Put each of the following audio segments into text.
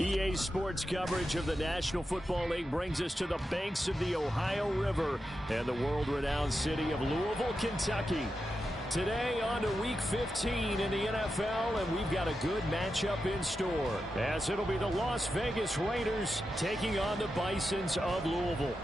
EA Sports coverage of the National Football League brings us to the banks of the Ohio River and the world-renowned city of Louisville, Kentucky. Today on to Week 15 in the NFL, and we've got a good matchup in store, as it'll be the Las Vegas Raiders taking on the Bisons of Louisville.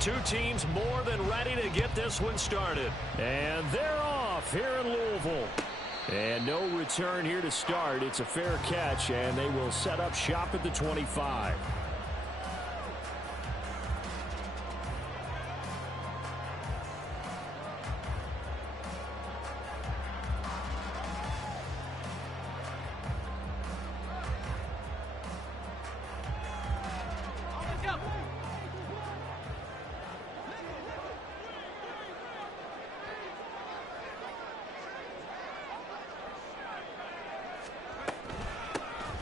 Two teams more than ready to get this one started. And they're off here in Louisville. And no return here to start. It's a fair catch, and they will set up shop at the 25.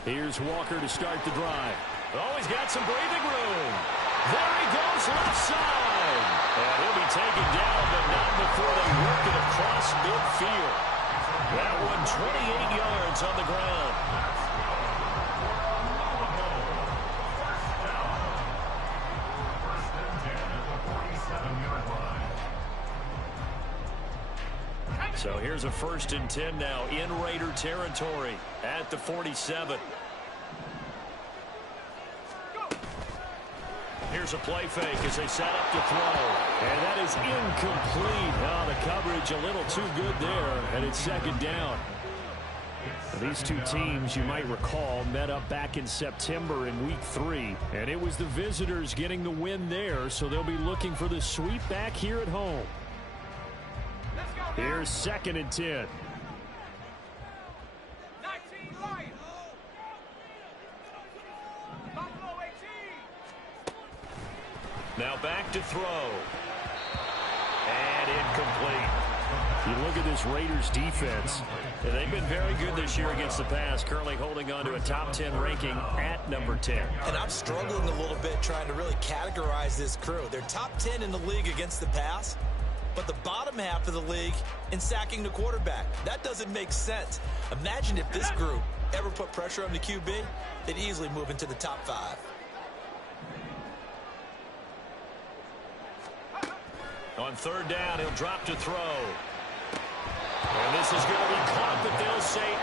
Here's Walker to start the drive. Oh, he's got some breathing room. There he goes, left side. And he'll be taken down, but not before they work it across midfield. That one 28 yards on the ground. So here's a 1st and 10 now in Raider territory at the 47. Here's a play fake as they set up to throw. And that is incomplete. Oh, the coverage a little too good there, and it's 2nd down. These two teams, you might recall, met up back in September in Week 3. And it was the visitors getting the win there, so they'll be looking for the sweep back here at home. Here's 2nd and 10. Now back to throw. And incomplete. You look at this Raiders defense. They've been very good this year against the pass, currently holding on to a top 10 ranking at number 10. And I'm struggling a little bit trying to really categorize this crew. They're top 10 in the league against the pass, but the bottom half of the league in sacking the quarterback. That doesn't make sense. Imagine if this group ever put pressure on the QB, they'd easily move into the top 5. On 3rd down, he'll drop to throw. And this is going to be caught, but they'll say.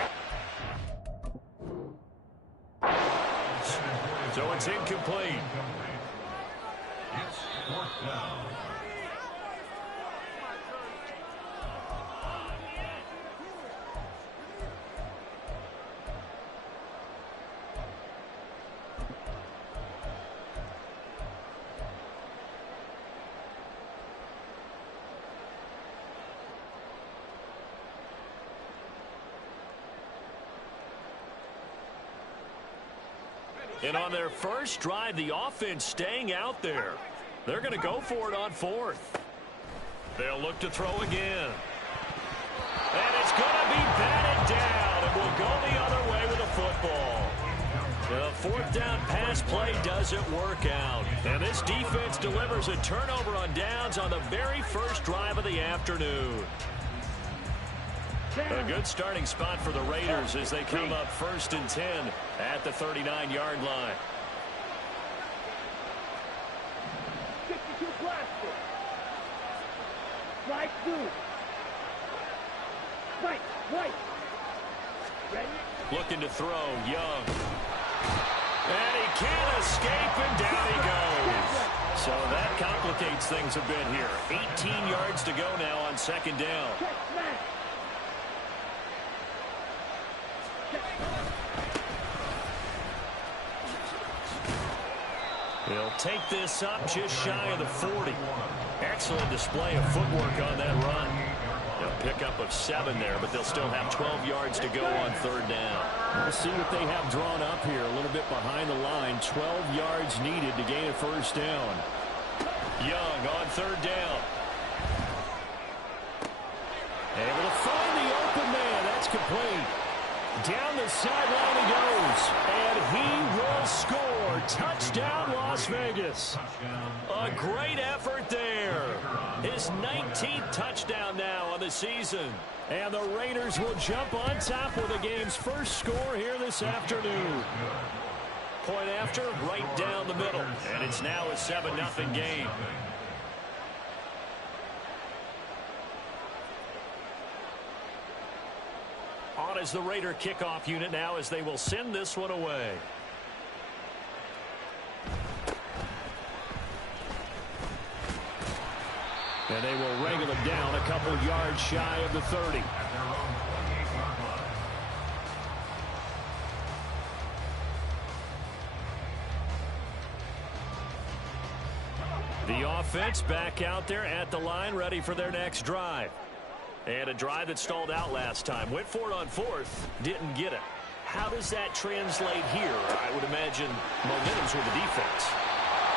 So it's incomplete. It's 4th down. And on their first drive, the offense staying out there. They're going to go for it on 4th. They'll look to throw again. And it's going to be batted down, and we'll go the other way with the football. The 4th down pass play doesn't work out. And this defense delivers a turnover on downs on the very first drive of the afternoon. A good starting spot for the Raiders as they come up 1st and 10 at the 39-yard line. 62 plastic. Slide 2. Right. Ready? Looking to throw, Young. And he can't escape, and down he goes. So that complicates things a bit here. 18 yards to go now on 2nd down. He'll take this up just shy of the 40. Excellent display of footwork on that run. A pickup of 7 there, but they'll still have 12 yards to go on 3rd down. We'll see what they have drawn up here. A little bit behind the line. 12 yards needed to gain a 1st down. Young on 3rd down. Able to find the complete. Down the sideline he goes, and he will score. Touchdown, Las Vegas. A great effort there. His 19th touchdown now on the season. And the Raiders will jump on top with the game's first score here this afternoon. Point after, right down the middle. And it's now a 7-0 game. On as the Raider kickoff unit now as they will send this one away. And they will wrangle it down a couple yards shy of the 30. The offense back out there at the line, ready for their next drive. And a drive that stalled out last time. Went for it on fourth, didn't get it. How does that translate here? I would imagine momentum's with the defense.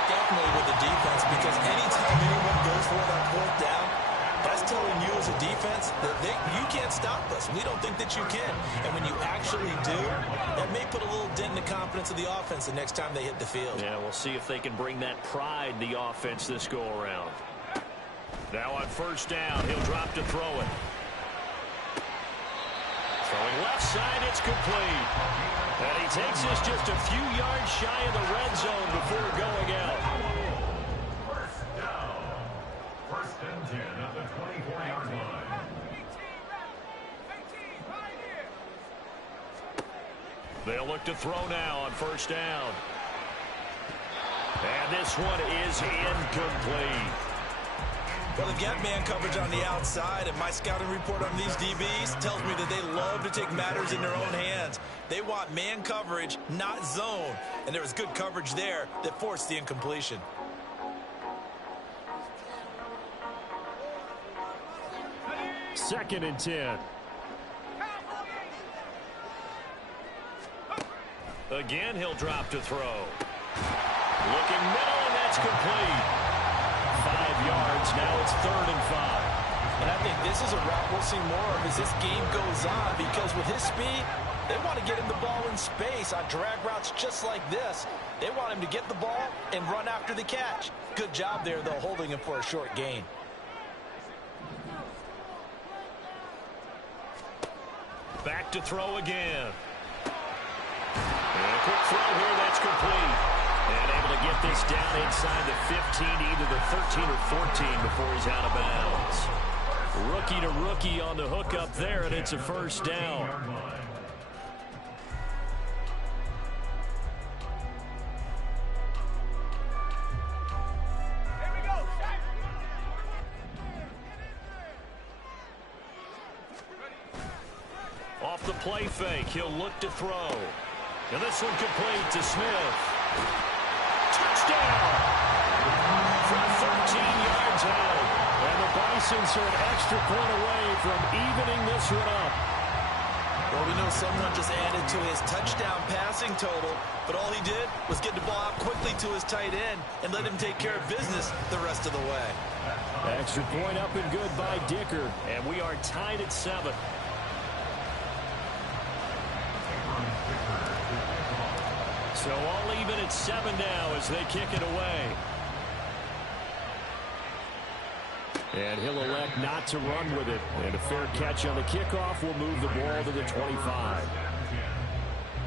Definitely with the defense, because anytime anyone goes for it on fourth down, that's telling you as a defense that you can't stop us. We don't think that you can. And when you actually do, that may put a little dent in the confidence of the offense the next time they hit the field. Yeah, we'll see if they can bring that pride, the offense, this go-around. Now on first down, he'll drop to throw it. Throwing left side, it's complete. And he takes us just a few yards shy of the red zone before going out. First down. First and 10 at the 24-yard line. They'll look to throw now on first down. And this one is incomplete. Well, they've got man coverage on the outside, and my scouting report on these DBs tells me that they love to take matters in their own hands. They want man coverage, not zone. And there was good coverage there that forced the incompletion. Second and 10. Again, he'll drop to throw. Looking middle, and that's complete. 5 yards. Now it's 3rd and 5. And I think this is a route we'll see more of as this game goes on, because with his speed, they want to get him the ball in space on drag routes just like this. They want him to get the ball and run after the catch. Good job there, though, holding him for a short gain. Back to throw again. And a quick throw here that's complete. And able to get this down inside the 15, either the 13 or 14 before he's out of bounds. Rookie to rookie on the hook up there, and it's a first down. Off the play fake, he'll look to throw. And this one complete to Smith. Touchdown! From 13 yards out. And the Bisons are an extra point away from evening this one up. Well, we know someone just added to his touchdown passing total, but all he did was get the ball out quickly to his tight end and let him take care of business the rest of the way. Extra point up and good by Dicker. And we are tied at 7. So all even at 7 now as they kick it away. And he'll elect not to run with it. And a fair catch on the kickoff will move the ball to the 25.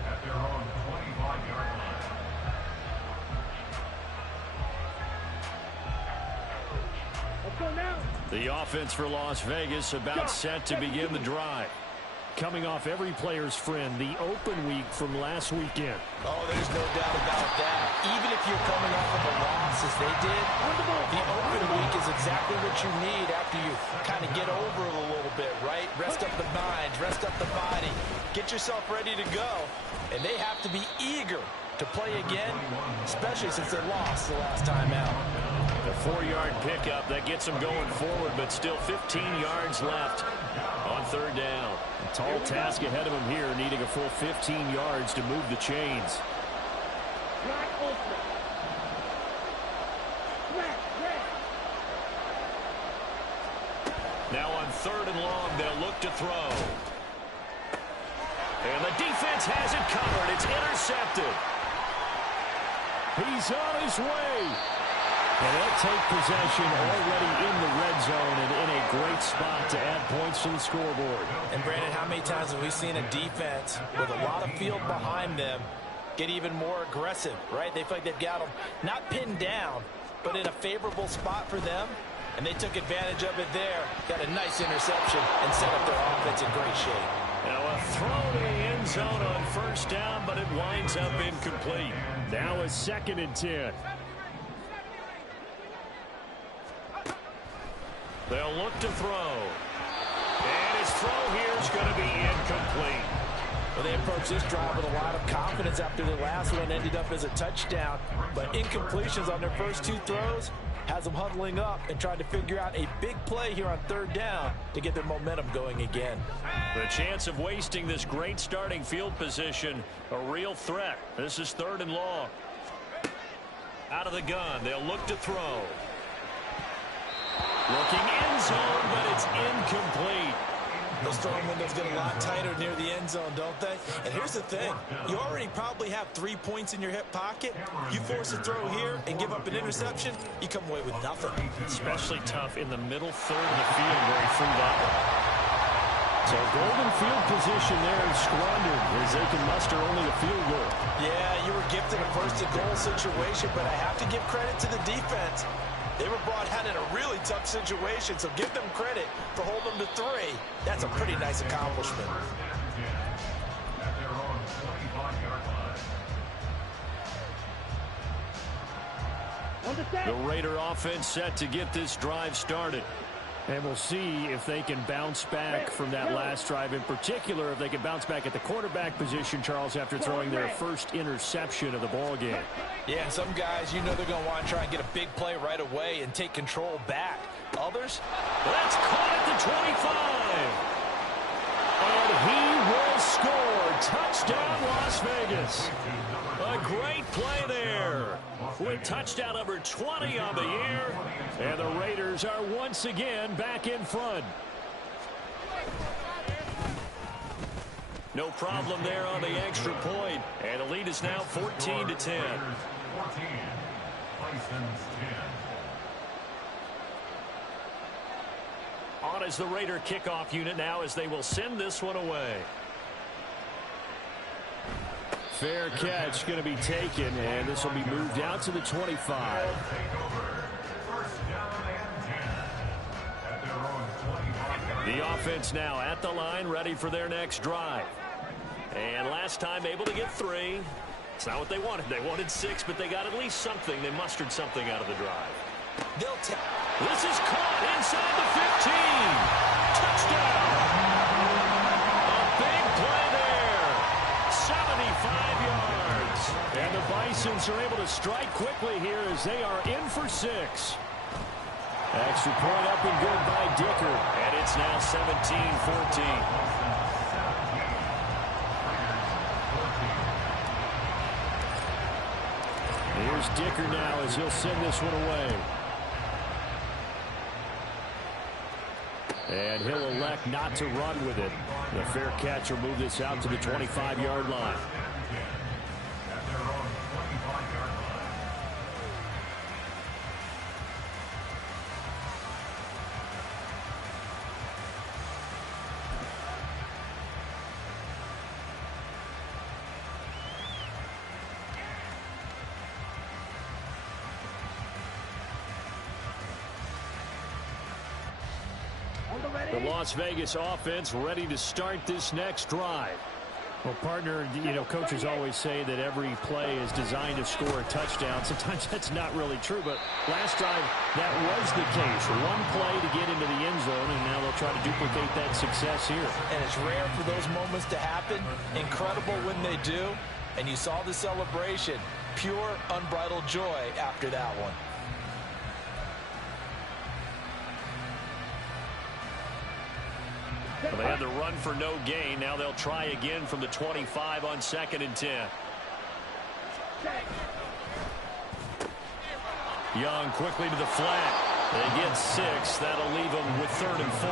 At their own 25-yard line. Let's go now. The offense for Las Vegas about set to begin the drive. Coming off every player's friend, the open week from last weekend. Oh, there's no doubt about that. Even if you're coming off of a loss as they did, the open week is exactly what you need after you kind of get over it a little bit, right? Rest up the mind, rest up the body, get yourself ready to go. And they have to be eager to play again, especially since they lost the last time out. A 4-yard pickup that gets them going forward, but still 15 yards left on 3rd down. A tall task ahead of him here, needing a full 15 yards to move the chains. Black ultimate. Black, red. Now on 3rd and long, they'll look to throw. And the defense has it covered. It's intercepted. He's on his way. And they'll take possession already in the red zone and in a great spot to add points to the scoreboard. And Brandon, how many times have we seen a defense with a lot of field behind them get even more aggressive, right? They feel like they've got them not pinned down, but in a favorable spot for them. And they took advantage of it there. Got a nice interception and set up their offense in great shape. Now a throw to the end zone on first down, but it winds up incomplete. Now a 2nd and 10. They'll look to throw. And his throw here is going to be incomplete. Well, they approached this drive with a lot of confidence after the last one ended up as a touchdown. But incompletions on their first 2 throws has them huddling up and trying to figure out a big play here on 3rd down to get their momentum going again. The chance of wasting this great starting field position, a real threat. This is 3rd and long. Out of the gun, they'll look to throw. Looking end zone, but it's incomplete. Those throwing windows get a lot tighter near the end zone, don't they? And here's the thing. You already probably have 3 points in your hip pocket. You force a throw here and give up an interception, you come away with nothing. Especially tough in the middle third of the field where he threw that one. So golden field position there and squandered as they can muster only a field goal. Yeah, you were gifted a 1st-and-goal situation, but I have to give credit to the defense. They were brought out in a really tough situation, so give them credit for holding them to 3. That's a pretty nice accomplishment. At their own 25-yard line. On the set. The Raider offense set to get this drive started. And we'll see if they can bounce back from that last drive. In particular, if they can bounce back at the quarterback position, Charles, after throwing their first interception of the ball game. Yeah, some guys, you know they're going to want to try and get a big play right away and take control back. Others? That's caught at the 25. And he will score. Touchdown, Las Vegas. A great play there. With touchdown number 20 on the year. And the Raiders are once again back in front. No problem there on the extra point. And the lead is now 14-10. 14. Bison's 10. On is the Raider kickoff unit now as they will send this one away. Fair catch going to be taken, and this will be moved out to the 25. Take over. First down and 10. At their own 25-yard line. The offense now at the line, ready for their next drive. And last time able to get 3. It's not what they wanted. They wanted 6, but they got at least something. They mustered something out of the drive. This is caught inside the 15. Touchdown. A big play there. 75 yards. And the Bisons are able to strike quickly here as they are in for 6. Extra point up and good by Dicker. And it's now 17-14. Here's Dicker now as he'll send this one away. And he'll elect not to run with it. The fair catch will move this out to the 25-yard line. At their own 25-yard line. The Las Vegas offense ready to start this next drive. Well, partner, you know, coaches always say that every play is designed to score a touchdown. Sometimes that's not really true, but last drive, that was the case. One play to get into the end zone, and now they'll try to duplicate that success here. And it's rare for those moments to happen. Incredible when they do. And you saw the celebration. Pure, unbridled joy after that one. Well, they had the run for no gain. Now they'll try again from the 25 on 2nd and 10. Young quickly to the flat. They get 6. That'll leave them with 3rd and 4.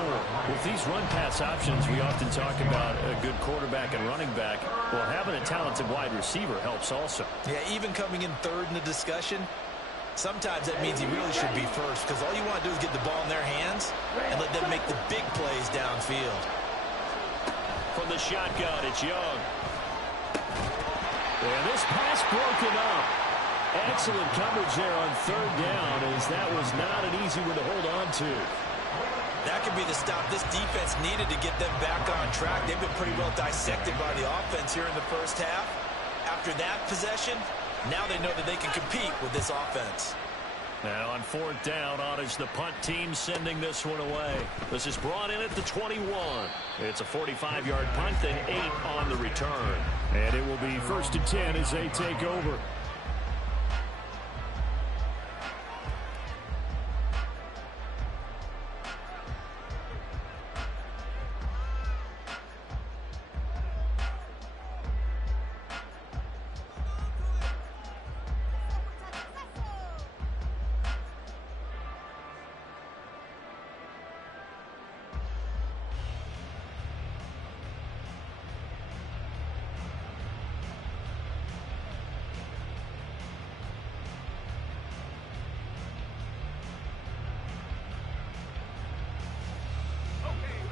With these run-pass options, we often talk about a good quarterback and running back. Well, having a talented wide receiver helps also. Yeah, even coming in 3rd in the discussion, sometimes that means he really should be first because all you want to do is get the ball in their hands and let them make the big plays downfield. From the shotgun, it's Young. And this pass broken up. Excellent coverage there on 3rd down, as that was not an easy one to hold on to. That could be the stop this defense needed to get them back on track. They've been pretty well dissected by the offense here in the first half. After that possession, now they know that they can compete with this offense. Now on 4th down, on is the punt team sending this one away. This is brought in at the 21. It's a 45-yard punt and 8 on the return. And it will be 1st and 10 as they take over.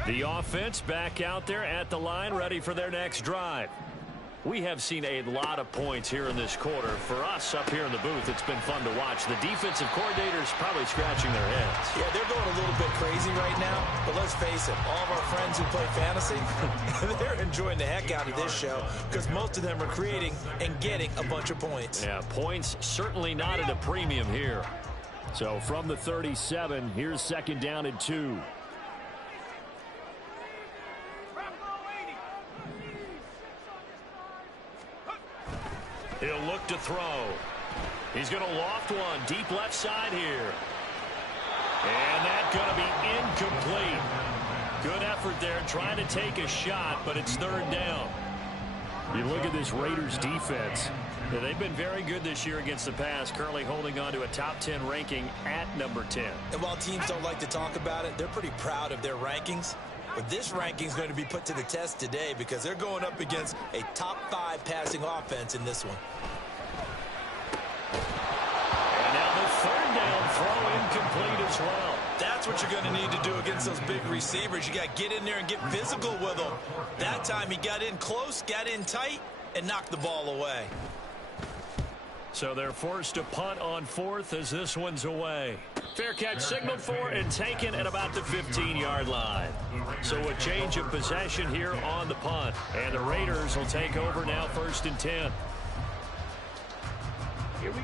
The offense back out there at the line, ready for their next drive. We have seen a lot of points here in this quarter. For us up here in the booth, it's been fun to watch. The defensive coordinators probably scratching their heads. Yeah, they're going a little bit crazy right now, but let's face it, all of our friends who play fantasy, they're enjoying the heck out of this show because most of them are creating and getting a bunch of points. Yeah, points certainly not at a premium here. So from the 37, here's 2nd down and 2. He'll look to throw. He's going to loft one deep left side here. And that's going to be incomplete. Good effort there trying to take a shot, but it's 3rd down. You look at this Raiders defense. They've been very good this year against the pass, currently holding on to a top 10 ranking at number 10. And while teams don't like to talk about it, they're pretty proud of their rankings. But this ranking is going to be put to the test today because they're going up against a top 5 passing offense in this one. And now the 3rd down throw incomplete as well. That's what you're going to need to do against those big receivers. You got to get in there and get physical with them. That time he got in close, got in tight, and knocked the ball away. So they're forced to punt on 4th as this one's away. Fair catch signaled for and taken at about the 15-yard line. So a change of possession here on the punt. And the Raiders will take over now 1st and 10.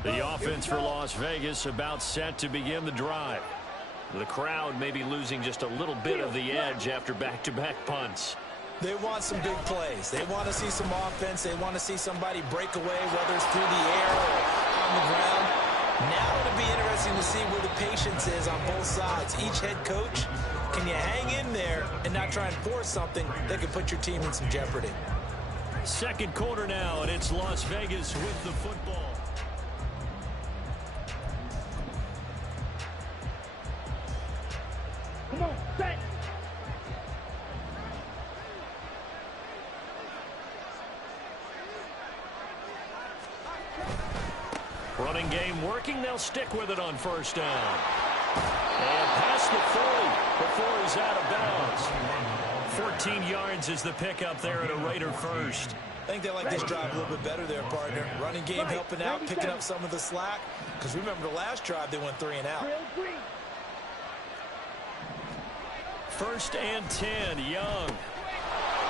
The offense for Las Vegas about set to begin the drive. The crowd may be losing just a little bit of the edge after back-to-back punts. They want some big plays. They want to see some offense. They want to see somebody break away, whether it's through the air or on the ground. Now it'll be interesting to see where the patience is on both sides. Each head coach, can you hang in there and not try and force something that could put your team in some jeopardy? 2nd quarter now, and it's Las Vegas with the football. Come on, set. Running game working. They'll stick with it on 1st down. And past the 40 before he's out of bounds. 14 yards is the pickup there at a Raider first. I think they like this drive a little bit better there, partner. Running game helping out, picking up some of the slack. Because remember the last drive, they went 3 and out. 1st and 10, Young.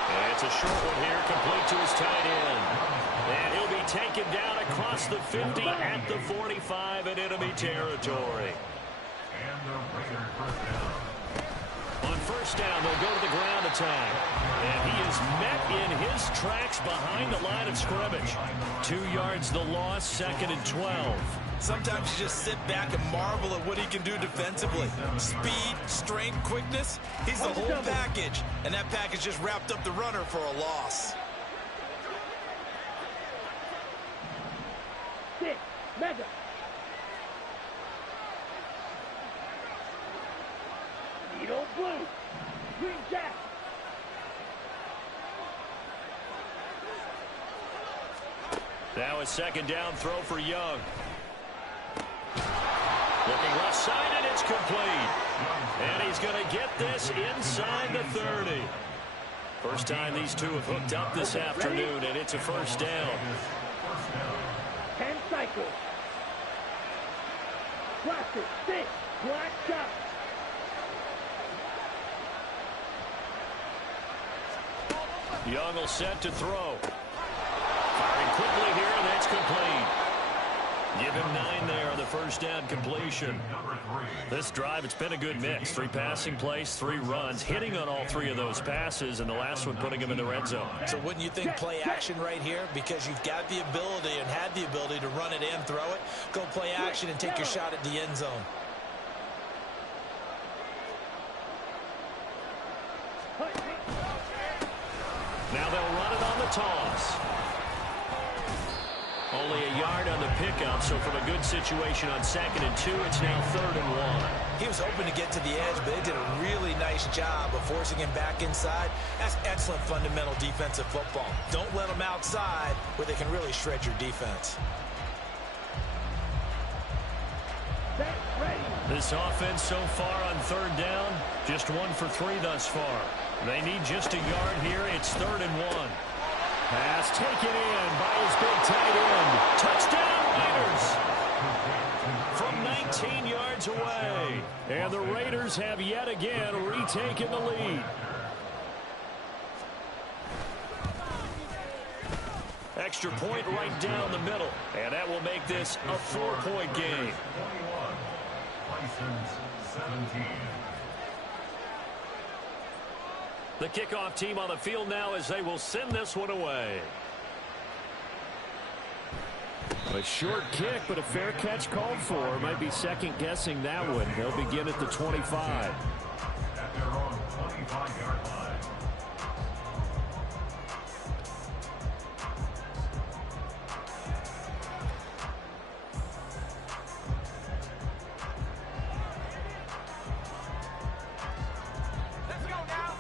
And it's a short one here, complete to his tight end. And he'll be taken down across the 50 at the 45 in enemy territory. On 1st down, they'll go to the ground attack. And he is met in his tracks behind the line of scrimmage. 2 yards the loss, 2nd and 12. Sometimes you just sit back and marvel at what he can do defensively. Speed, strength, quickness. He's the whole package. And that package just wrapped up the runner for a loss. Mega. Green Jack. Now a second down throw for Young. Looking left side, and it's complete. And he's going to get this inside the 30. First time these two have hooked up this afternoon, and it's a first down. 10 cycles. Classic 6. Black shot. Young will set to throw. Firing quickly here, and that's complete. Give him 9 there on the first down completion. This drive, it's been a good mix. 3 passing plays, 3 runs, hitting on all 3 of those passes, and the last one putting him in the red zone. So wouldn't you think play action right here? Because you've got the ability and had the ability to run it and throw it. Go play action and take your shot at the end zone. Now they'll run it on the toss. Only a yard on the pickup, so from a good situation on 2nd and 2, it's now 3rd and 1. He was hoping to get to the edge, but they did a really nice job of forcing him back inside. That's excellent fundamental defensive football. Don't let them outside where they can really shred your defense. This offense so far on 3rd down, just 1 for 3 thus far. They need just a yard here. It's 3rd and 1. Pass taken in by his big tight end. Touchdown Raiders from 19 yards away. And the Raiders have yet again retaken the lead. Extra point right down the middle. And that will make this a 4-point game. 21, 17. The kickoff team on the field now as they will send this one away. A short kick, but a fair catch called for. Might be second-guessing that one. They'll begin at the 25. At their own 25-yard line.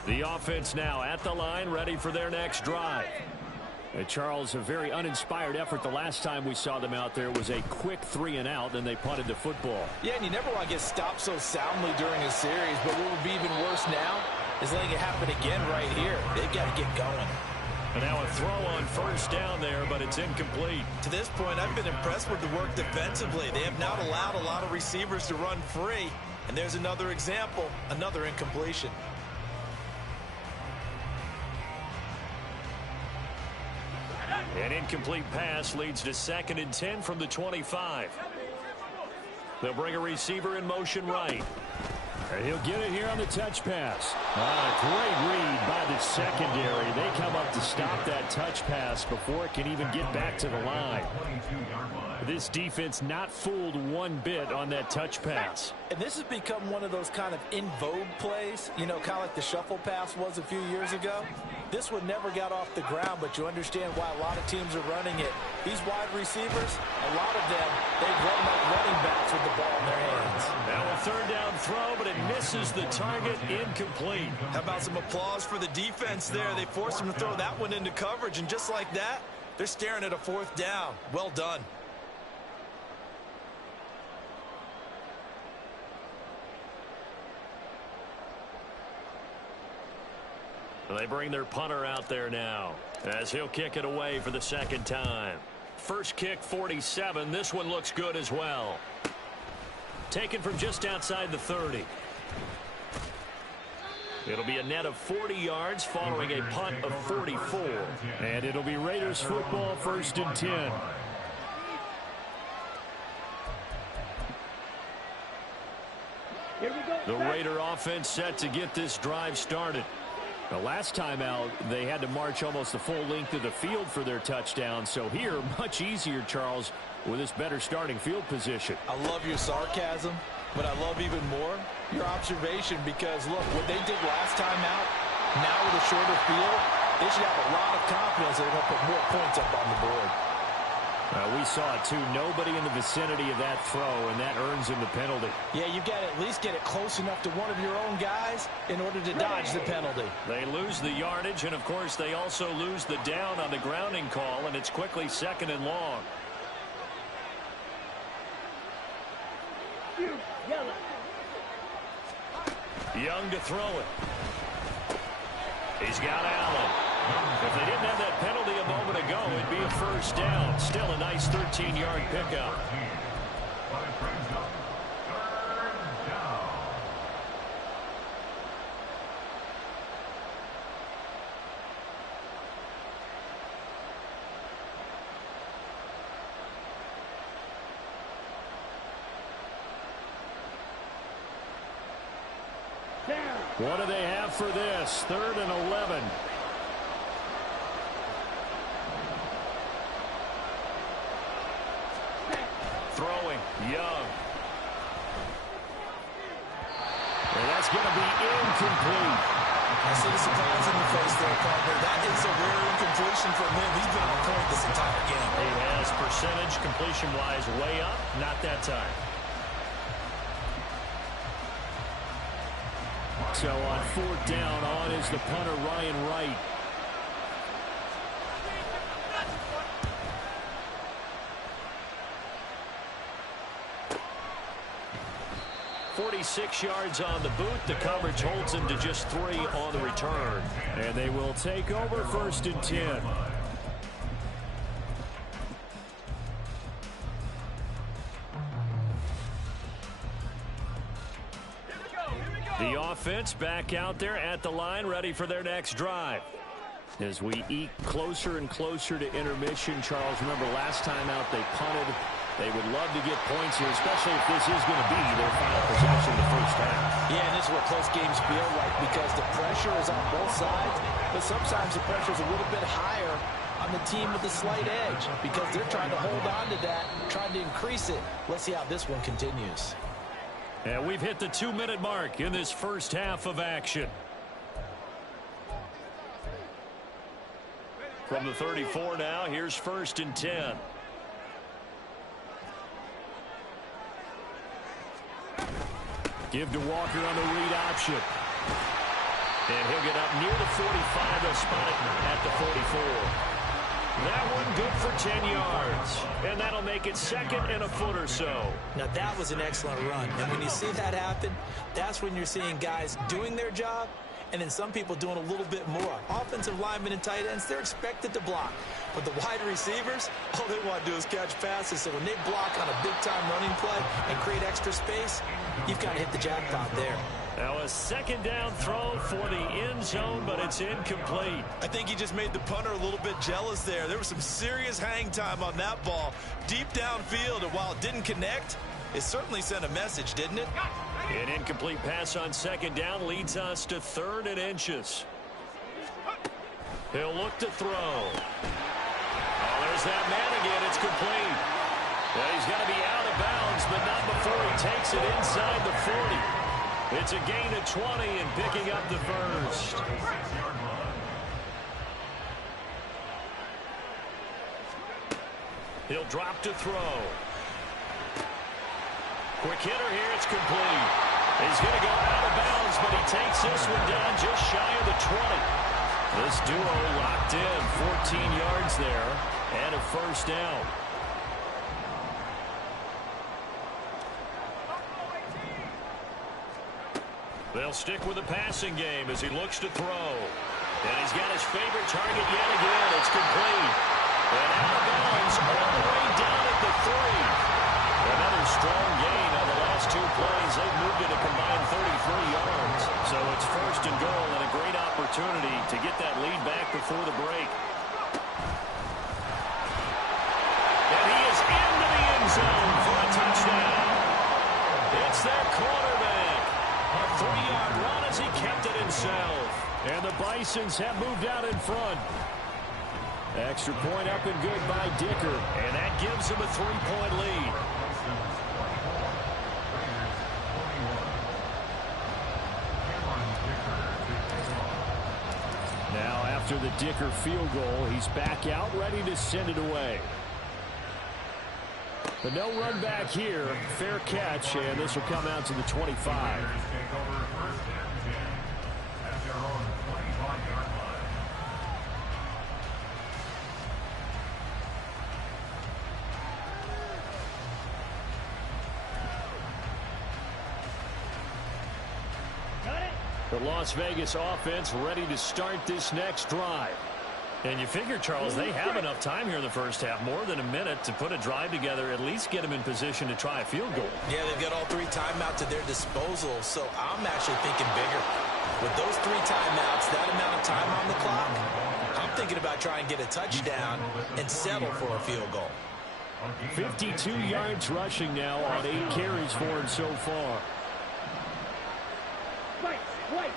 The offense now at the line, ready for their next drive. Charles, a very uninspired effort the last time we saw them out there. It was a quick 3-and-out, then they punted the football. Yeah, and you never want to get stopped so soundly during a series, but what would be even worse now is letting it happen again right here. They've got to get going. And now a throw on first down there, but it's incomplete. To this point, I've been impressed with the work defensively. They have not allowed a lot of receivers to run free, and there's another example, another incompletion. An incomplete pass leads to 2nd and 10 from the 25. They'll bring a receiver in motion right. And he'll get it here on the touch pass. Great read by the secondary. They come up to stop that touch pass before it can even get back to the line. This defense not fooled one bit on that touch pass. And this has become one of those kind of in vogue plays, you know, kind of like the shuffle pass was a few years ago. This one never got off the ground, but you understand why a lot of teams are running it. These wide receivers, a lot of them, they run like running backs with the ball in their hands. Now a 3rd down throw, but it misses the target, incomplete. How about some applause for the defense there? They forced him to throw that one into coverage, and just like that, they're staring at a 4th down. Well done. They bring their punter out there now as he'll kick it away for the 2nd time. First kick 47. This one looks good as well. Taken from just outside the 30. It'll be a net of 40 yards following a punt of 44. And it'll be Raiders football, 1st and 10. Here we go. The Raider offense set to get this drive started. The last time out, they had to march almost the full length of the field for their touchdown. So here, much easier, Charles, with this better starting field position. I love your sarcasm, but I love even more your observation because, look, what they did last time out, now with a shorter field, they should have a lot of confidence they're going to put more points up on the board. We saw it, too. Nobody in the vicinity of that throw, and that earns him the penalty. Yeah, you've got to at least get it close enough to one of your own guys in order to dodge the penalty. They lose the yardage, and, of course, they also lose the down on the grounding call, and it's quickly 2nd and long. Young to throw it. He's got Allen. If they didn't have that penalty a moment ago, it'd be a first down. Still a nice 13-yard pickup. But it brings up 3rd down. What do they have for this? 3rd and 11. Throwing, Young. And that's going to be incomplete. I see the surprise in your face there, partner. That is a rare incompletion from him. He's been on point this entire game. He has percentage completion-wise way up. Not that time. So on 4th down, on is the punter, Ryan Wright. .46 yards on the boot. The coverage holds him to just 3 on the return. And they will take over 1st and 10. The offense back out there at the line, ready for their next drive. As we eke closer and closer to intermission, Charles, remember last time out they punted. They would love to get points here, especially if this is going to be their final possession the first half. Yeah, and this is what close games feel like because the pressure is on both sides, but sometimes the pressure is a little bit higher on the team with the slight edge because they're trying to hold on to that, trying to increase it. Let's see how this one continues. And we've hit the 2-minute mark in this first half of action. From the 34 now, here's 1st and 10. Give to Walker on the read option. And he'll get up near the 45. They'll spot it at the 44. That one good for 10 yards. And that'll make it 2nd and a foot or so. Now, that was an excellent run. And when you see that happen, that's when you're seeing guys doing their job and then some people doing a little bit more. Offensive linemen and tight ends, they're expected to block. But the wide receivers, all they want to do is catch passes. So when they block on a big-time running play and create extra space, you've got to hit the jackpot there. Now a 2nd down throw for the end zone, but it's incomplete. I think he just made the punter a little bit jealous there. There was some serious hang time on that ball deep downfield, and while it didn't connect, it certainly sent a message, didn't it? An incomplete pass on 2nd down leads us to 3rd and inches. He'll look to throw. Oh, there's that man again. It's complete. Well, he's going to be out of bounds, but not before he takes it inside the 40. It's a gain of 20 and picking up the first. He'll drop to throw. Quick hitter here. It's complete. He's going to go out of bounds, but he takes this one down just shy of the 20. This duo locked in. 14 yards there and a first down. They'll stick with the passing game as he looks to throw. And he's got his favorite target yet again. It's complete. And out of bounds all the way down at the 3. Another strong gain on the last 2 plays. They've moved it a combined 33 yards. So it's 1st and goal and a great opportunity to get that lead back before the break. And he is into the end zone for a touchdown. It's their quarterback. A 3-yard run as he kept it himself. And the Bisons have moved out in front. Extra point up and good by Dicker. And that gives him a 3-point lead. Now after the Dicker field goal, he's back out ready to send it away. But no run back here. Fair catch, and this will come out to the 25. Take over first and 10 at their own 25-yard line. Got it. The Las Vegas offense ready to start this next drive. And you figure, Charles, they have enough time here in the first half, more than a minute, to put a drive together, at least get them in position to try a field goal. Yeah, they've got all 3 timeouts at their disposal, so I'm actually thinking bigger. With those 3 timeouts, that amount of time on the clock, I'm thinking about trying to get a touchdown and settle for a field goal. 52 yards rushing now on 8 carries for him so far. Right, right.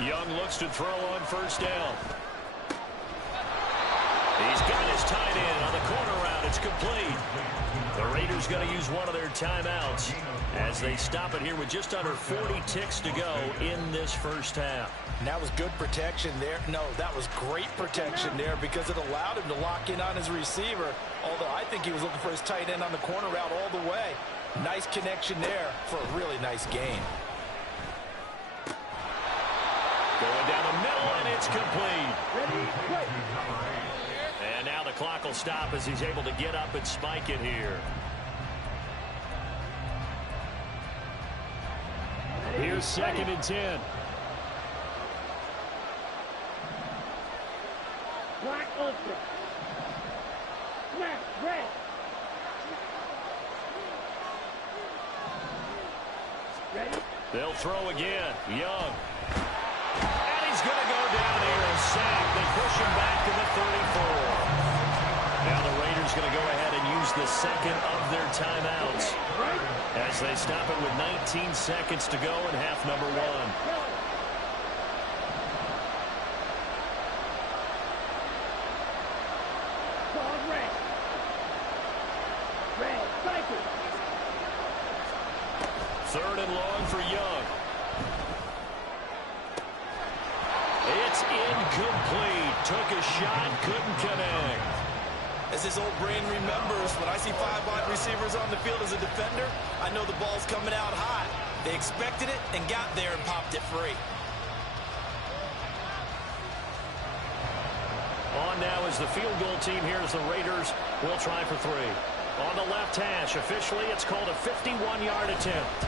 Young looks to throw on first down. He's got his tight end on the corner route. It's complete. The Raiders going to use one of their timeouts as they stop it here with just under 40 ticks to go in this first half. And that was good protection there. No, that was great protection there because it allowed him to lock in on his receiver, although I think he was looking for his tight end on the corner route all the way. Nice connection there for a really nice gain. Going down the middle, and it's complete. Ready, right. And now the clock will stop as he's able to get up and spike it here. Here's 2nd and 10. Black ultra. Left, red. Ready? They'll throw again. Young. And he's going to go down here and sack. They push him back to the 34. Now the Raiders going to go ahead and use the second of their timeouts as they stop it with 19 seconds to go in half number 1. Ball red. Red, cycle. 3rd and long for Young. It's incomplete. Took a shot, couldn't connect. As his old brain remembers, when I see 5 wide receivers on the field as a defender, I know the ball's coming out hot. They expected it and got there and popped it free. On now is the field goal team here as the Raiders will try for 3. On the left hash, officially it's called a 51-yard attempt.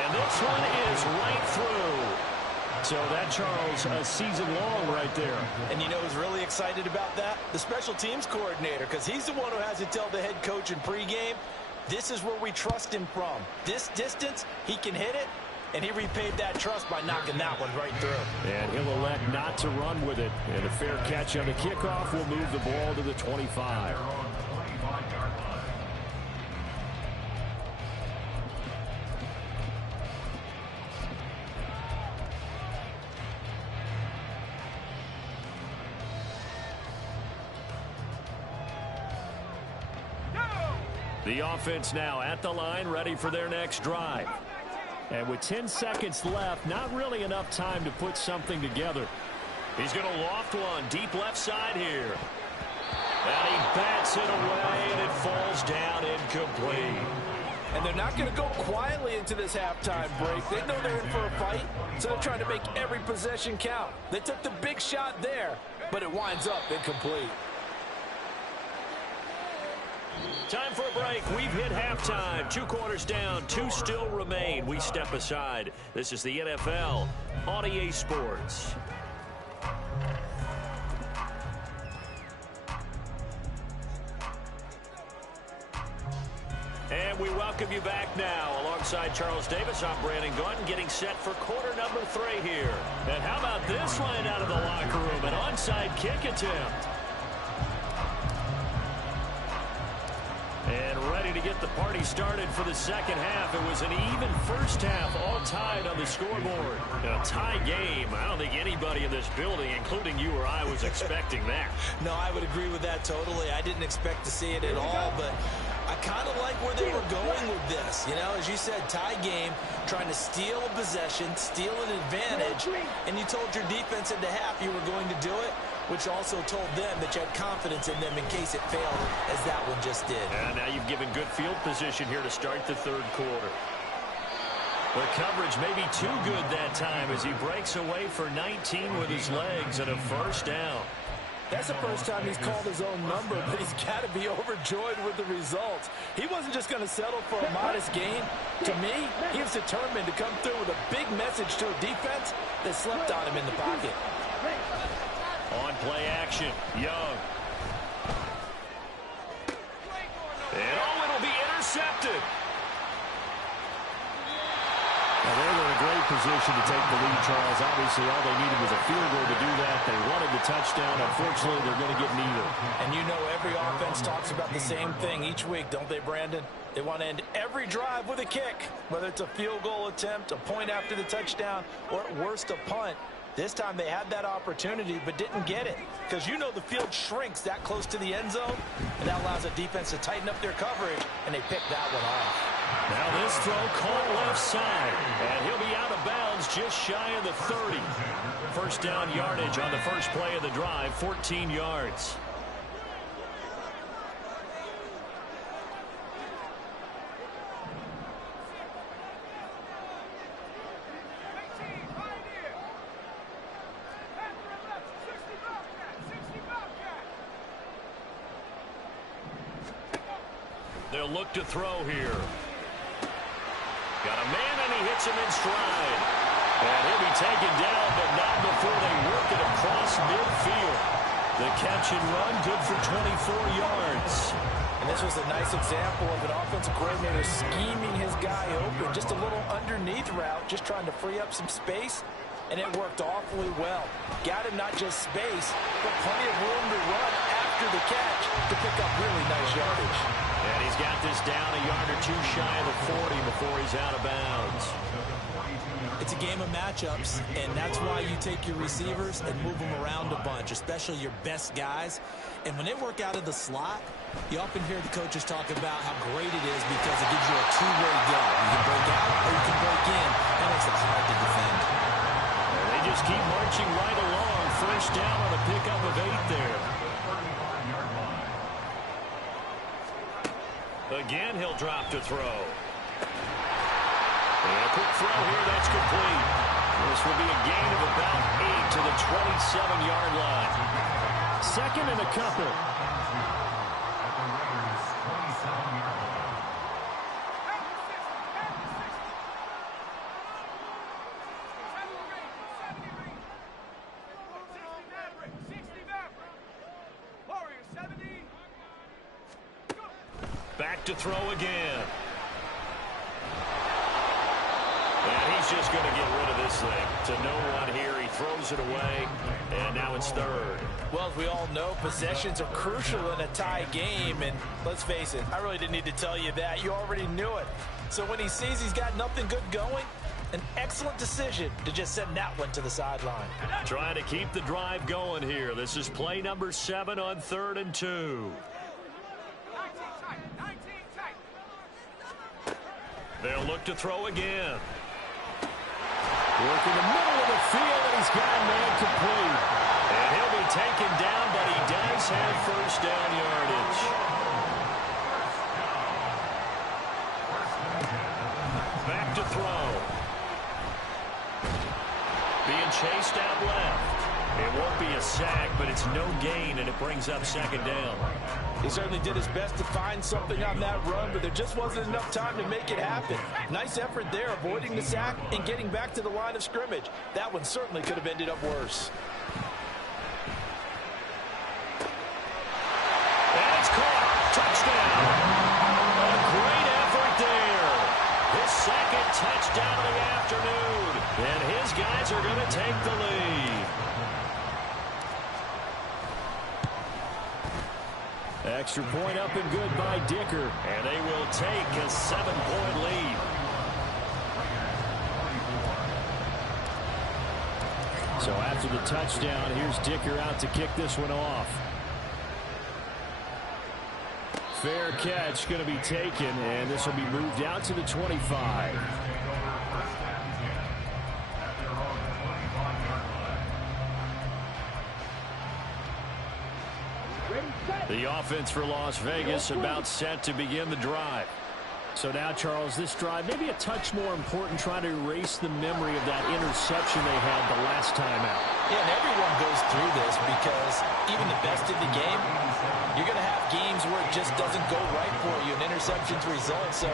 And this one is right through. So that, Charles, a season long right there. And you know who's really excited about that? The special teams coordinator, because he's the one who has to tell the head coach in pregame, this is where we trust him from. This distance, he can hit it, and he repaid that trust by knocking that one right through. And he'll elect not to run with it. And a fair catch on the kickoff will move the ball to the 25. The offense now at the line, ready for their next drive. And with 10 seconds left, not really enough time to put something together. He's going to loft one deep left side here. And he bats it away, and it falls down incomplete. And they're not going to go quietly into this halftime break. They know they're in for a fight, so they're trying to make every possession count. They took the big shot there, but it winds up incomplete. Time for a break. We've hit halftime. 2 quarters down. 2 still remain. We step aside. This is the NFL on EA Sports. And we welcome you back now. Alongside Charles Davis, I'm Brandon Gaudin, getting set for quarter number 3 here. And how about this line out of the locker room? An onside kick attempt. And ready to get the party started for the second half. It was an even first half, all tied on the scoreboard. A tie game. I don't think anybody in this building, including you or I, was expecting that. No, I would agree with that totally. I didn't expect to see it at all, but I kind of like where they were going with this. You know, as you said, tie game, trying to steal a possession, steal an advantage, and you told your defense at the half you were going to do it, which also told them that you had confidence in them in case it failed, as that one just did. And now you've given good field position here to start the third quarter. The coverage may be too good that time as he breaks away for 19 with his legs and a first down. That's the first time he's called his own number, but he's got to be overjoyed with the results. He wasn't just going to settle for a modest gain. To me, he was determined to come through with a big message to a defense that slept on him in the pocket. On play action, Young. And it'll be intercepted. Well, they were in a great position to take the lead, Charles. Obviously, all they needed was a field goal to do that. They wanted the touchdown. Unfortunately, they're going to get neither. And you know every offense talks about the same thing each week, don't they, Brandon? They want to end every drive with a kick, whether it's a field goal attempt, a point after the touchdown, or at worst, a punt. This time they had that opportunity but didn't get it because you know the field shrinks that close to the end zone, and that allows a defense to tighten up their coverage, and they picked that one off. Now this throw caught left side, and he'll be out of bounds just shy of the 30. First down yardage on the first play of the drive, 14 yards. They'll look to throw here. Got a man, and he hits him in stride. And he'll be taken down, but not before they work it across midfield. The catch and run, good for 24 yards. And this was a nice example of an offensive coordinator scheming his guy open. Just a little underneath route, just trying to free up some space. And it worked awfully well. Got him not just space, but plenty of room to run after the catch to pick up really nice yardage. And he's got this down a yard or two shy of the 40 before he's out of bounds. It's a game of matchups, and that's why you take your receivers and move them around a bunch, especially your best guys. And when they work out of the slot, you often hear the coaches talk about how great it is because it gives you a two-way go. You can break out or you can break in. That makes it hard to defend. And they just keep marching right along. First down on a pickup of 8 there. Again, he'll drop to throw. And a quick throw here, that's complete. This will be a gain of about 8 to the 27-yard line. Second and a couple. Back to throw again. And he's just going to get rid of this thing. To no one here. He throws it away. And now it's third. Well, as we all know, possessions are crucial in a tie game. And let's face it, I really didn't need to tell you that. You already knew it. So when he sees he's got nothing good going, an excellent decision to just send that one to the sideline. Trying to keep the drive going here. This is play number 7 on 3rd and 2. They'll look to throw again. Work in the middle of the field, and he's got a man complete. And he'll be taken down, but he does have first down yardage. Back to throw. Being chased out left. It won't be a sack, but it's no gain, and it brings up second down. He certainly did his best to find something on that run, but there just wasn't enough time to make it happen. Nice effort there, avoiding the sack and getting back to the line of scrimmage. That one certainly could have ended up worse. And it's caught. Touchdown. A great effort there. His second touchdown of the afternoon. And his guys are going to take the lead. Extra point up and good by Dicker. And they will take a 7-point lead. So after the touchdown, here's Dicker out to kick this one off. Fair catch going to be taken, and this will be moved out to the 25. The offense for Las Vegas about set to begin the drive. So now, Charles, this drive maybe a touch more important, trying to erase the memory of that interception they had the last time out. Yeah, and everyone goes through this because even the best in the game, you're going to have games where it just doesn't go right for you, and interceptions result. So,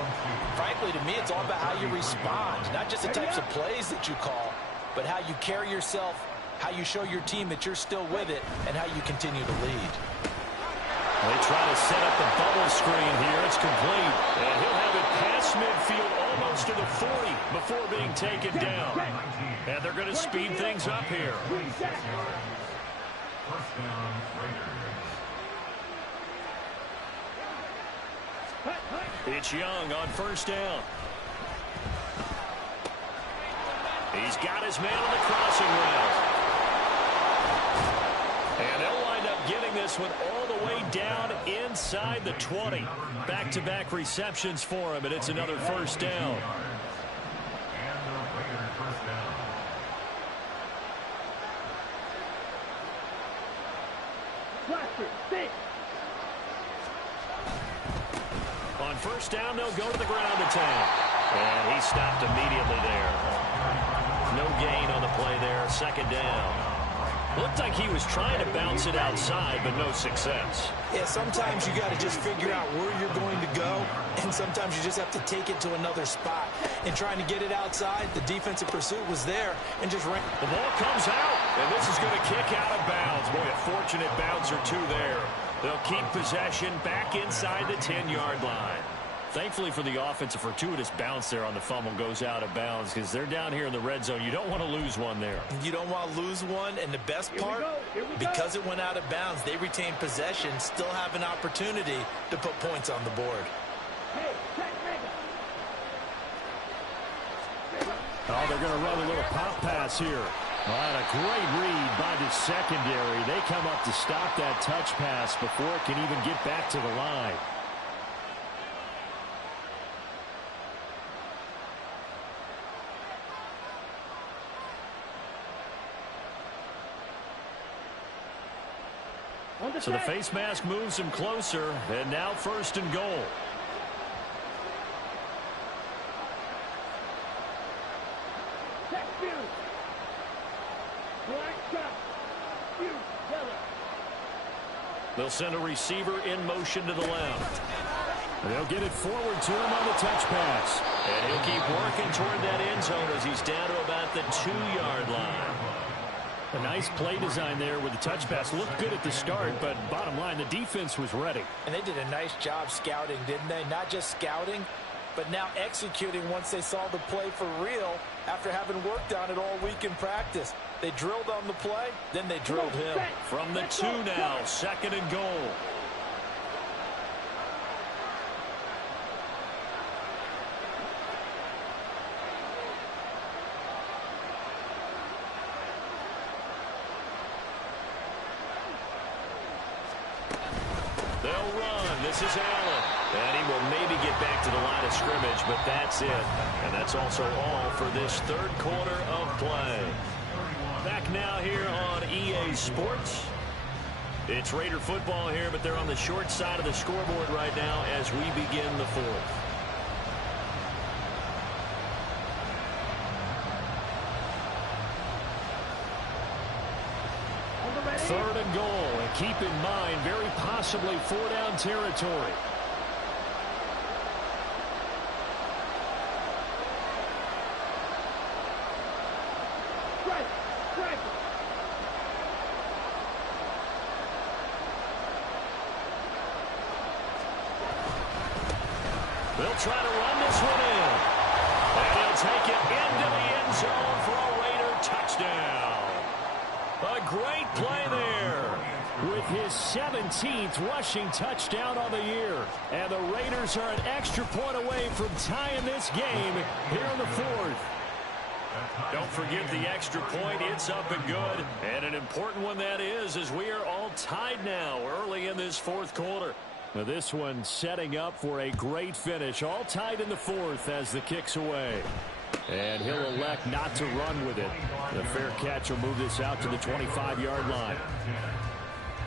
frankly, to me, it's all about how you respond, not just the types of plays that you call, but how you carry yourself, how you show your team that you're still with it, and how you continue to lead. They try to set up the bubble screen here. It's complete. And he'll have it past midfield almost to the 40 before being taken down. And they're going to speed things up here. First down, Raiders. It's Young on first down. He's got his man on the crossing route. And they'll wind up getting this one all the way down inside the 20. Back-to-back receptions for him, and it's another first down. And the Raiders first down. Blaster, six. On first down, they'll go to the ground attack. And he stopped immediately there. No gain on the play there. Second down. Looked like he was trying to bounce it outside, but no success. Yeah, sometimes you got to just figure out where you're going to go, and sometimes you just have to take it to another spot. And trying to get it outside, the defensive pursuit was there, and just ran. The ball comes out, and this is going to kick out of bounds. Boy, a fortunate bounce or two there. They'll keep possession back inside the 10-yard line. Thankfully for the offense, a fortuitous bounce there on the fumble goes out of bounds because they're down here in the red zone. You don't want to lose one there. You don't want to lose one, and the best part, because it went out of bounds, they retain possession, still have an opportunity to put points on the board. Oh, they're going to run a little pop pass here. All right, a great read by the secondary. They come up to stop that touch pass before it can even get back to the line. So the face mask moves him closer, and now first and goal. They'll send a receiver in motion to the left. They'll get it forward to him on the touch pass. And he'll keep working toward that end zone as he's down to about the 2-yard line. A nice play design there with the touch pass. Looked good at the start, but bottom line, the defense was ready. And they did a nice job scouting, didn't they? Not just scouting, but now executing once they saw the play for real after having worked on it all week in practice. They drilled on the play, then they drilled him. From the 2 now, second and goal. They'll run. This is Allen. And he will maybe get back to the line of scrimmage, but that's it. And that's also all for this third quarter of play. Back now here on EA Sports. It's Raider football here, but they're on the short side of the scoreboard right now as we begin the fourth. Third and goal, and keep in mind, very possibly 4-down territory. They'll try to run this one in. And he'll take it into the end zone for a Raider touchdown. A great play there. With his 17th rushing touchdown on the year. And the Raiders are an extra point away from tying this game here in the fourth. Don't forget the extra point. It's up and good. And an important one that is, as we are all tied now early in this fourth quarter. Now this one setting up for a great finish. All tied in the fourth as the kick's away. And he'll elect not to run with it. The fair catch will move this out to the 25-yard line.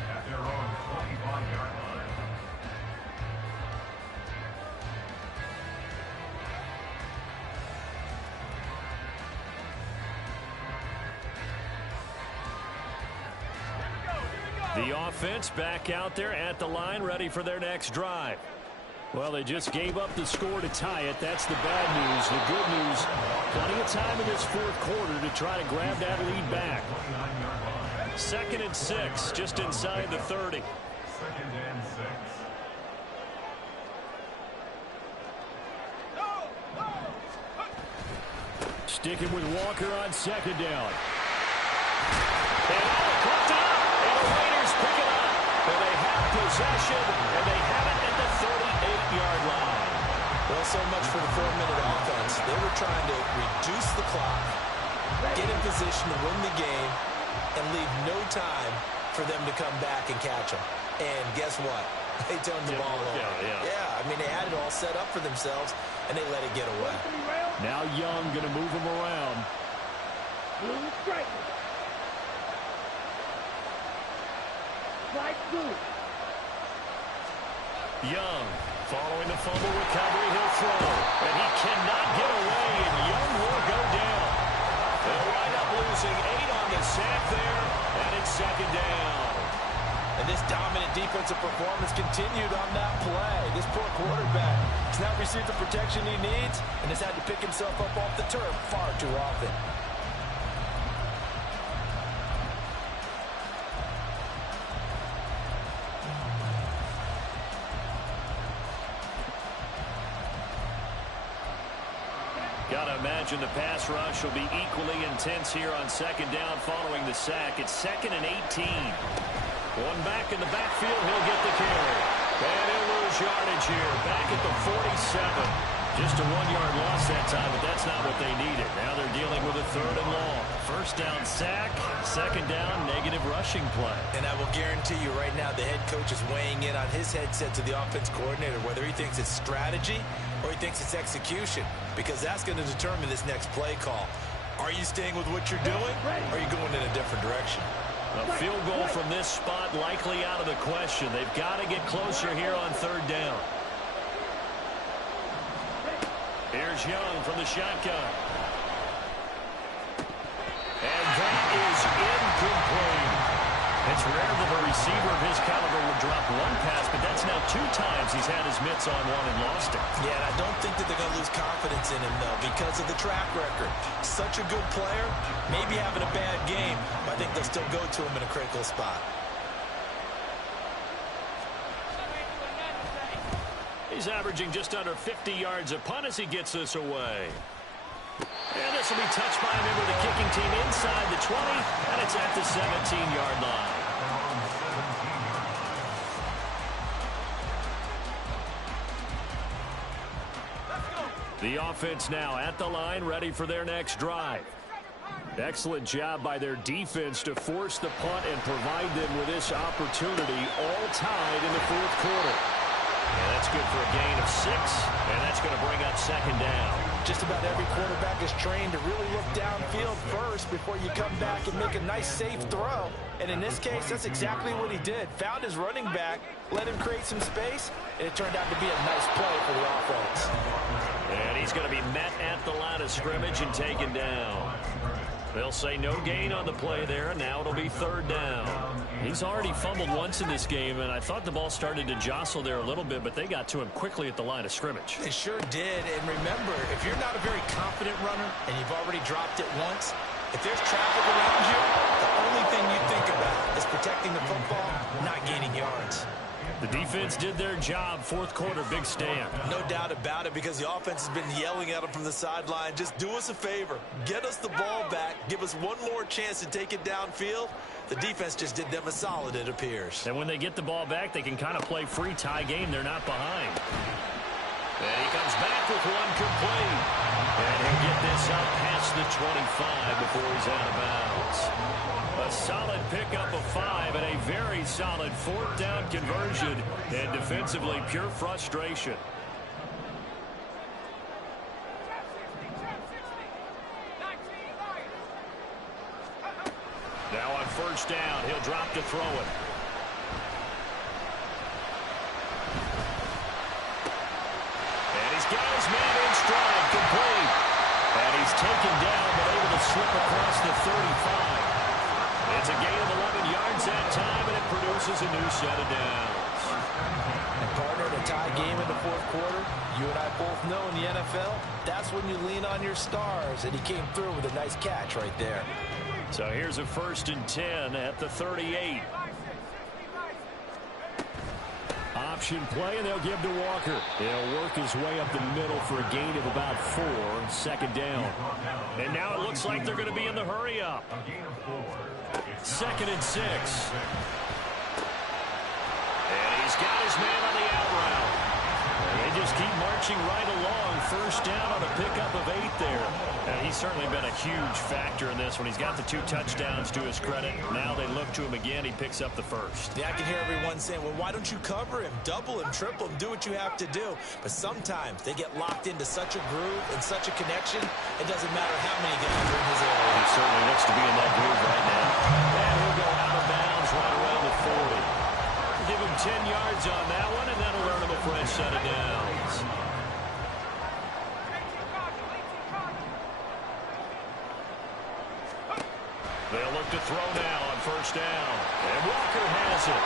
At their own 25-yard line. The offense back out there at the line, ready for their next drive. Well, they just gave up the score to tie it. That's the bad news. The good news, plenty of time in this fourth quarter to try to grab that lead back. 2nd and 6, just inside the 30. 2nd and 6. Sticking with Walker on 2nd down. And caught up. And the Raiders pick it up. And they have possession, and they have it at the 38-yard line. Well, so much for the 4-minute offense. They were trying to reduce the clock, get in position to win the game, and leave no time for them to come back and catch them. And guess what? They turned the ball over. Yeah, I mean, they had it all set up for themselves, and they let it get away. Now Young going to move him around. Blue strike. Strike blue. Young following the fumble recovery. He'll throw. And he cannot get away, and Young will go down. They'll wind up losing 8 on the sack there, and it's 2nd down. And this dominant defensive performance continued on that play. This poor quarterback has not received the protection he needs and has had to pick himself up off the turf far too often. Gotta imagine the pass rush will be equally intense here on 2nd down following the sack. It's 2nd and 18. One back in the backfield, he'll get the carry. And he'll lose yardage here, back at the 47. Just a 1-yard loss that time, but that's not what they needed. Now they're dealing with a 3rd and long. 1st down sack, 2nd down negative rushing play. And I will guarantee you right now the head coach is weighing in on his headset to the offense coordinator, whether he thinks it's strategy or he thinks it's execution, because that's going to determine this next play call. Are you staying with what you're doing, or are you going in a different direction? A field goal from this spot likely out of the question. They've got to get closer here on 3rd down. Here's Young from the shotgun. And that is incomplete. It's rare that a receiver of his caliber would drop one pass, but that's now 2 times he's had his mitts on one and lost it. Yeah, and I don't think that they're going to lose confidence in him, though, because of the track record. Such a good player, maybe having a bad game, but I think they'll still go to him in a critical spot. He's averaging just under 50 yards a punt as he gets this away. And this will be touched by a member of the kicking team inside the 20, and it's at the 17-yard line. The offense now at the line, ready for their next drive. Excellent job by their defense to force the punt and provide them with this opportunity, all tied in the fourth quarter. And that's good for a gain of 6, and that's going to bring up 2nd down. Just about every quarterback is trained to really look downfield first before you come back and make a nice, safe throw. And in this case, that's exactly what he did. Found his running back, let him create some space, and it turned out to be a nice play for the offense. And he's going to be met at the line of scrimmage and taken down. They'll say no gain on the play there. Now it'll be 3rd down. He's already fumbled once in this game, and I thought the ball started to jostle there a little bit, but they got to him quickly at the line of scrimmage. They sure did. And remember, if you're not a very confident runner and you've already dropped it once, if there's traffic around you, the only thing you think about is protecting the football, not gaining yards. The defense did their job. Fourth quarter, big stand. No doubt about it, because the offense has been yelling at them from the sideline. Just do us a favor. Get us the ball back. Give us one more chance to take it downfield. The defense just did them a solid, it appears. And when they get the ball back, they can kind of play free tie game. They're not behind. And he comes back with one complete. And he'll get pick this up past the 25 before he's out of bounds. A solid pickup of 5 and a very solid fourth down conversion, and defensively pure frustration. Now on first down, he'll drop to throw it. And he's got his man in stride, complete. And he's taken down, but able to slip across the 35. It's a gain of 11 yards that time, and it produces a new set of downs. And partner, in a tie game in the fourth quarter, you and I both know in the NFL, that's when you lean on your stars, and he came through with a nice catch right there. So here's a 1st and 10 at the 38. Option play, and they'll give to Walker. He'll work his way up the middle for a gain of about 4, 2nd down. And now it looks like they're going to be in the hurry-up. 2nd and 6. And he's got his man on the out route. And they just keep marching right along. 1st down on a pickup of 8 there. And he's certainly been a huge factor in this when he's got the 2 touchdowns to his credit. Now they look to him again. He picks up the 1st. Yeah, I can hear everyone saying, well, why don't you cover him? Double him, triple him, do what you have to do. But sometimes they get locked into such a groove and such a connection, it doesn't matter how many guys are in his area. He certainly looks to be in that groove right now. And he'll go out of bounds right around the 40. Give him 10 yards on that one, and that'll earn him a fresh set of downs. They'll look to throw now on 1st down. And Walker has it.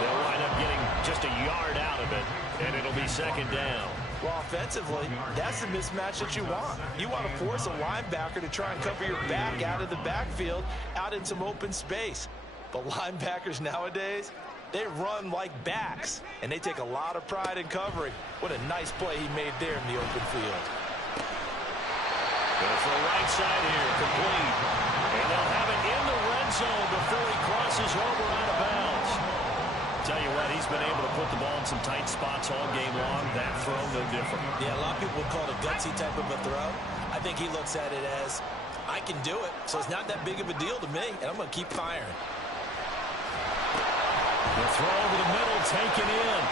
They'll wind up getting just a yard out of it, and it'll be 2nd down. Well, offensively, that's the mismatch that you want. You want to force a linebacker to try and cover your back out of the backfield, out in some open space. But linebackers nowadays, they run like backs, and they take a lot of pride in covering. What a nice play he made there in the open field. Going for a right side here, complete. And they'll have it in the red zone before he crosses over out of bounds. Tell you what, he's been able to put the ball in some tight spots all game long. That throw, no different. Yeah, a lot of people would call it a gutsy type of a throw. I think he looks at it as, I can do it, so it's not that big of a deal to me, and I'm going to keep firing. The throw over the middle, taken in.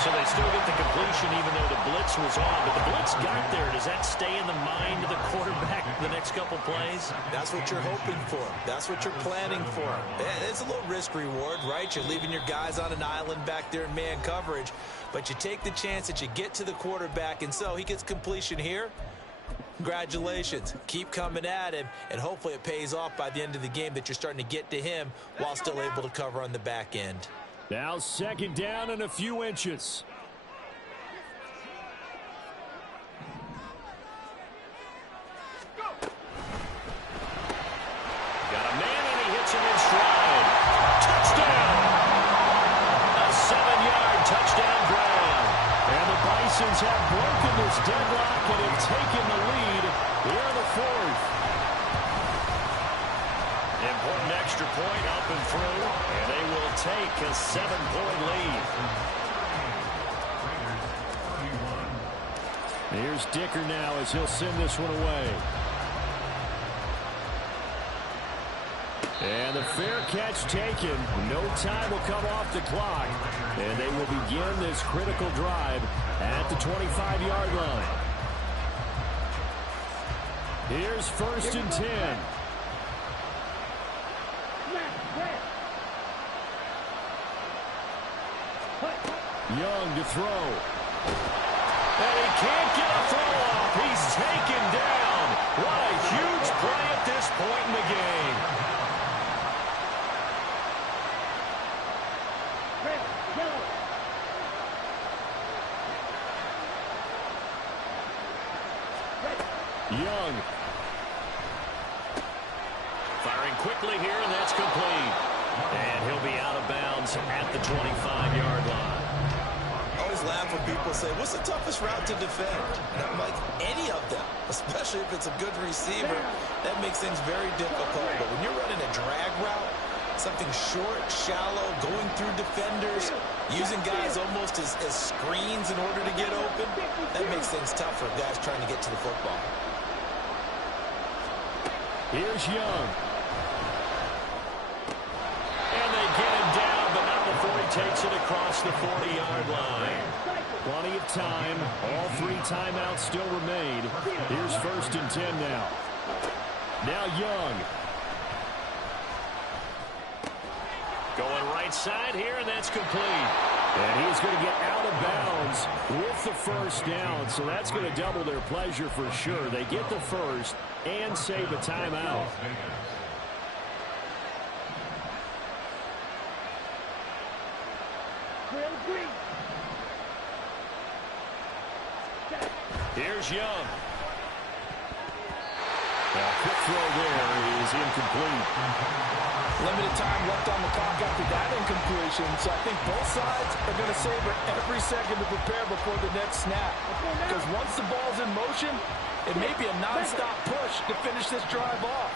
So they still get the completion even though the blitz was on. But the blitz got there. Does that stay in the mind of the quarterback the next couple plays? That's what you're hoping for. That's what you're planning for. It's a little risk reward, right? You're leaving your guys on an island back there in man coverage. But you take the chance that you get to the quarterback, and so he gets completion here. Congratulations. Keep coming at him, and hopefully it pays off by the end of the game that you're starting to get to him while still able to cover on the back end. Now 2nd down and a few inches. Got a man, and he hits him in stride. Touchdown! A 7-yard touchdown grab. And the Bisons have broken this deadlock and have taken the lead here in the 4th. Important extra point up and through, and they will take a 7-point lead. Here's Dicker now as he'll send this one away. And the fair catch taken. No time will come off the clock. And they will begin this critical drive at the 25-yard line. Here's 1st and 10. Young to throw. And he can't get a throw off. He's taken down. What a huge play at this point in the game. Young. Firing quickly here, and that's complete. And he'll be out of bounds at the 25-yard line. I always laugh when people say, what's the toughest route to defend? And I'm like, any of them, especially if it's a good receiver. That makes things very difficult. But when you're running a drag route, something short, shallow, going through defenders, Using guys almost as screens in order to get open, that makes things tough for guys trying to get to the football. Here's Young. And they get him down, but not before he takes it across the 40-yard line. Plenty of time. All 3 timeouts still remain. Here's 1st and 10 now. Now Young. Going right side here, and that's complete. And he's going to get out of bounds with the 1st down, so that's going to double their pleasure for sure. They get the 1st and save a timeout. Here's Young. Now, quick throw there is incomplete. Limited time left on the clock after that incompletion, so I think both sides are going to savor every second to prepare before the next snap. Because once the ball's in motion, it may be a non-stop push to finish this drive off.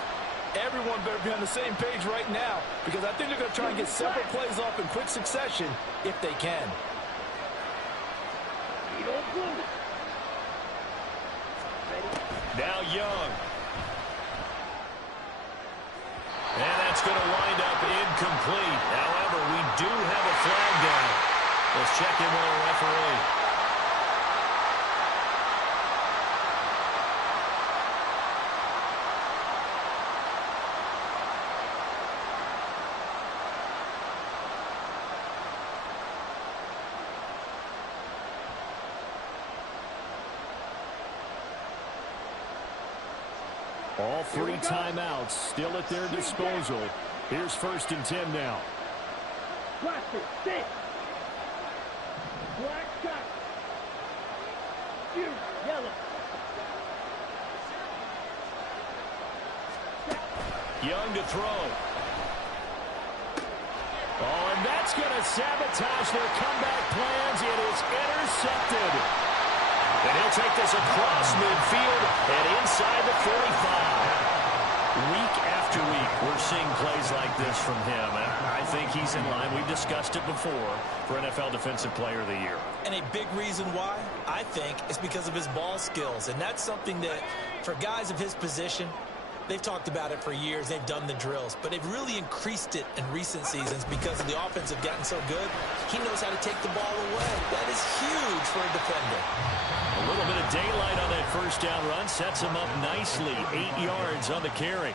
Everyone better be on the same page right now, because I think they're going to try and get several plays off in quick succession if they can. Now Young. And that's going to wind up incomplete. However, we do have a flag down. Let's check in with the referee. All 3 timeouts still at their disposal. Here's 1st and 10 now. Black shot. Yellow. Young to throw. Oh, and that's going to sabotage their comeback plans. It is intercepted. And he'll take this across midfield and inside the 45. Week after week, we're seeing plays like this from him. And I think he's in line. We've discussed it before for NFL Defensive Player of the Year. And a big reason why, I think, is because of his ball skills. And that's something that, for guys of his position, they've talked about it for years. They've done the drills. But they've really increased it in recent seasons because of the offense have gotten so good. He knows how to take the ball away. That is huge for a defender. A little bit of daylight on that 1st down run sets him up nicely. 8 yards on the carry.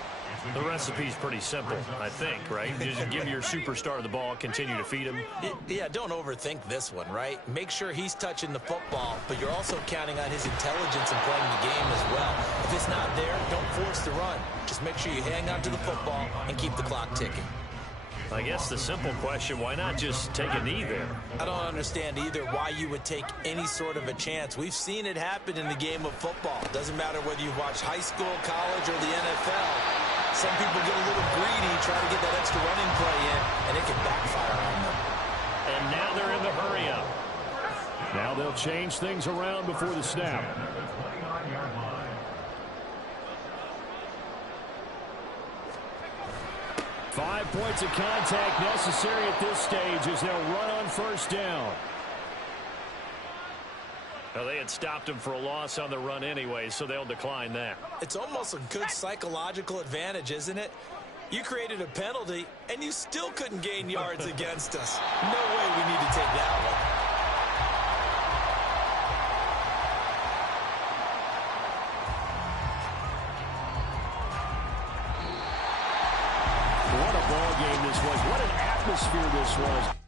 The recipe's pretty simple, I think, right? Just give your superstar the ball, continue to feed him. Yeah, don't overthink this one, right? Make sure he's touching the football, but you're also counting on his intelligence in playing the game as well. If it's not there, don't force the run. Just make sure you hang on to the football and keep the clock ticking. I guess the simple question, why not just take a knee there? I don't understand either why you would take any sort of a chance. We've seen it happen in the game of football. Doesn't matter whether you watch high school, college, or the NFL. Some people get a little greedy, try to get that extra running play in, and it can backfire on them. And now they're in the hurry-up. Now they'll change things around before the snap. 5 points of contact necessary at this stage as they'll run on 1st down. Well, they had stopped him for a loss on the run anyway, so they'll decline that. It's almost a good psychological advantage, isn't it? You created a penalty, and you still couldn't gain yards against us. No way we need to take that one. What a ball game this was. What an atmosphere this was.